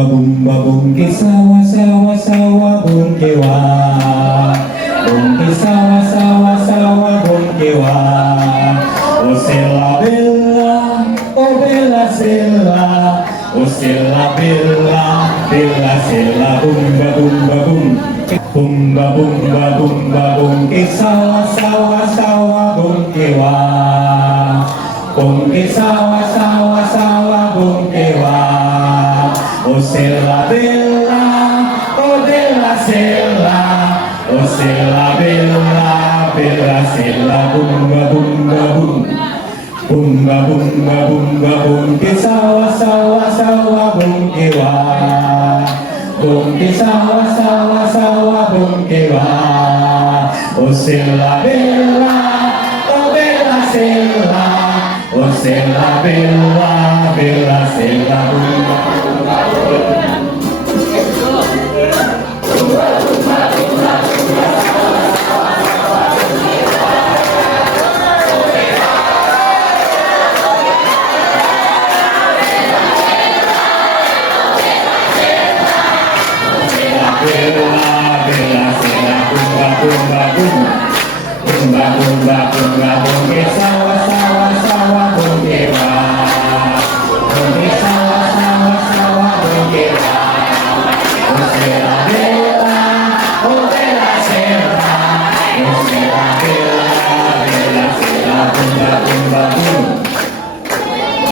bumba bungke sawa sawa sawa bungke wa bungke sawa sawa sawa bungke wa oh Sella bella oh bella Sella oh Sella bella bella Sella bumba bumba bum bumba bumba bumba bungke sawa sawa sawa bungke wa bungke sawa sawa sawa bungke wa oh Sella bella oh bella Sella oh Sella bella bella Sella bumba bumba bum bumba bumba bumba bungke sawa sawa sawa bungke wa bungke sawa sawa sawa bungke wa oh Sella bella oh bella Sella oh Sella bella bella Sella bumba bumba bumba bumba bumba bungke sawa sawa sawa bungke wa bungke sawa sawa sawa bungke wa oh Sella bella oh bella Sella oh Sella bella bella Sella bumba bumba